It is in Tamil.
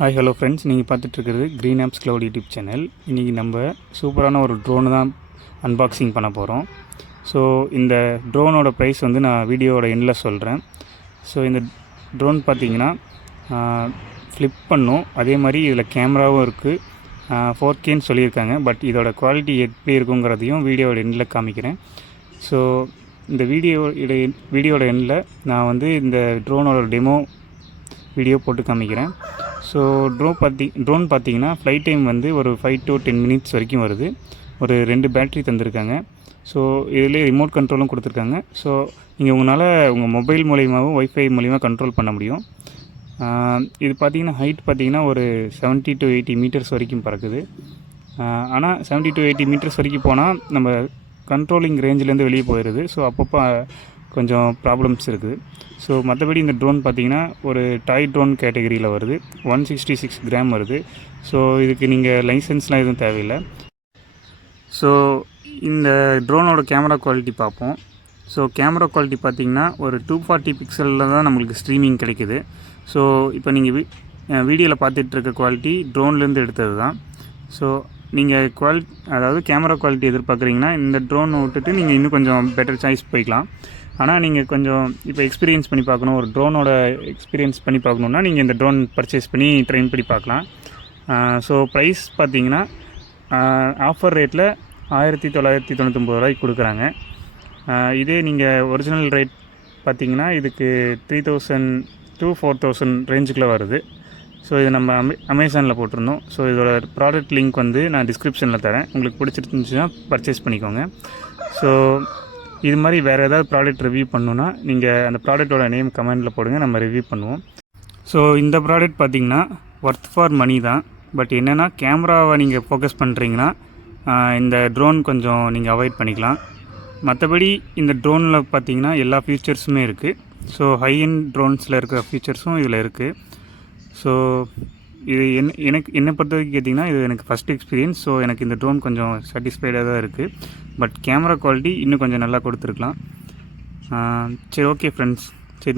ஹாய் ஹலோ ஃப்ரெண்ட்ஸ், நீங்கள் பார்த்துட்ருக்கிறது green apps cloud YouTube channel. இன்றைக்கி நம்ம சூப்பரான ஒரு ட்ரோனு தான் அன்பாக்சிங் பண்ண போகிறோம். ஸோ இந்த ட்ரோனோட ப்ரைஸ் வந்து நான் வீடியோவோட எண்டில் சொல்கிறேன். ஸோ இந்த ட்ரோன் பார்த்திங்கன்னா ஃப்ளிப் பண்ணும், அதே மாதிரி இதில் கேமராவும் இருக்குது. 4Kன்னு சொல்லியிருக்காங்க. பட் இதோட குவாலிட்டி எப்படி இருக்குங்கிறதையும் வீடியோவோட எண்டில் காமிக்கிறேன். ஸோ இந்த வீடியோவோட எண்டில் நான் வந்து இந்த ட்ரோனோட டெமோ வீடியோ போட்டு காமிக்கிறேன். ஸோ ட்ரோன் பார்த்திங்கன்னா ஃப்ளைட் டைம் வந்து ஒரு 5 to 10 minutes வரைக்கும் வருது. ஒரு 2 பேட்ரி தந்திருக்காங்க. ஸோ இதிலே ரிமோட் கண்ட்ரோலும் கொடுத்துருக்காங்க. ஸோ நீங்கள் உங்களால் உங்கள் மொபைல் மூலியமாகவும் ஒய்ஃபை மூலிமா கண்ட்ரோல் பண்ண முடியும். இது பார்த்திங்கன்னா ஹைட் பார்த்திங்கன்னா ஒரு 70 to 80 மீட்டர்ஸ் வரைக்கும் பறக்குது. ஆனால் 70 to 80 மீட்டர்ஸ் வரைக்கும் போனால் நம்ம கண்ட்ரோலிங் ரேஞ்சிலேருந்து வெளியே போயிடுது. ஸோ அப்பப்போ கொஞ்சம் ப்ராப்ளம்ஸ் இருக்குது. ஸோ மற்றபடி இந்த ட்ரோன் பார்த்திங்கன்னா ஒரு டாய் ட்ரோன் கேட்டகரியில் வருது. 166 கிராம் வருது. ஸோ இதுக்கு நீங்கள் லைசன்ஸ்லாம் எதுவும் தேவையில்லை. ஸோ இந்த ட்ரோனோட கேமரா குவாலிட்டி பார்ப்போம். ஸோ கேமரா குவாலிட்டி பார்த்திங்கன்னா ஒரு 240 பிக்சலில் தான் நம்மளுக்கு ஸ்ட்ரீமிங் கிடைக்குது. ஸோ இப்போ நீங்கள் வீடியோவில் பார்த்துட்ருக்க குவாலிட்டி ட்ரோன்லேருந்து எடுத்தது தான். ஸோ நீங்கள் அதாவது கேமரா குவாலிட்டி எதிர்பார்க்குறீங்கன்னா இந்த ட்ரோனை விட்டுட்டு நீங்கள் இன்னும் கொஞ்சம் பெட்டர் சாய்ஸ் போய்க்கலாம். ஆனால் நீங்கள் கொஞ்சம் இப்போ எக்ஸ்பீரியன்ஸ் பண்ணி பார்க்கணும், ஒரு ட்ரோனோட எக்ஸ்பீரியன்ஸ் பண்ணி பார்க்கணுன்னா நீங்கள் இந்த ட்ரோன் பர்ச்சேஸ் பண்ணி ட்ரெயின் பண்ணி பார்க்கலாம். ஸோ ப்ரைஸ் பார்த்தீங்கன்னா ஆஃபர் ரேட்டில் 1999 ரூபாய்க்கு கொடுக்குறாங்க. இதே நீங்கள் ஒரிஜினல் ரேட் பார்த்தீங்கன்னா இதுக்கு 3000 to 4000 ரேஞ்சுக்குள்ளே வருது. ஸோ இது நம்ம அமேசானில் போட்டிருந்தோம். ஸோ இதோட ப்ராடக்ட் லிங்க் வந்து நான் டிஸ்கிரிப்ஷனில் தரேன். உங்களுக்கு பிடிச்சிருந்துச்சுன்னா பர்ச்சேஸ் பண்ணிக்கோங்க. ஸோ இது மாதிரி வேறு ஏதாவது ப்ராடக்ட் ரிவ்யூ பண்ணணுன்னா நீங்கள் அந்த ப்ராடக்ட்டோட நேம் கமெண்டில் போடுங்க, நம்ம ரிவ்யூ பண்ணுவோம். ஸோ இந்த ப்ராடக்ட் பார்த்திங்கன்னா ஒர்த் ஃபார் மணி தான். பட் என்னென்னா கேமராவை நீங்கள் ஃபோக்கஸ் பண்ணுறீங்கன்னா இந்த ட்ரோன் கொஞ்சம் நீங்கள் அவாய்ட் பண்ணிக்கலாம். மற்றபடி இந்த ட்ரோனில் பார்த்திங்கன்னா எல்லா ஃபீச்சர்ஸுமே இருக்குது. ஸோ ஹை எண்ட் ட்ரோன்ஸில் இருக்கிற ஃபீச்சர்ஸும் இதில் இருக்குது. ஸோ இது என்னை பொறுத்த வரைக்கும் கேட்டிங்கன்னா இது எனக்கு ஃபஸ்ட் எக்ஸ்பீரியன்ஸ். ஸோ எனக்கு இந்த ட்ரோன் கொஞ்சம் சாட்டிஸ்ஃபைடாக தான் இருக்குது. பட் கேமரா குவாலிட்டி இன்னும் கொஞ்சம் நல்லா கொடுத்துருக்கலாம். சரி, ஓகே ஃப்ரெண்ட்ஸ். சரி,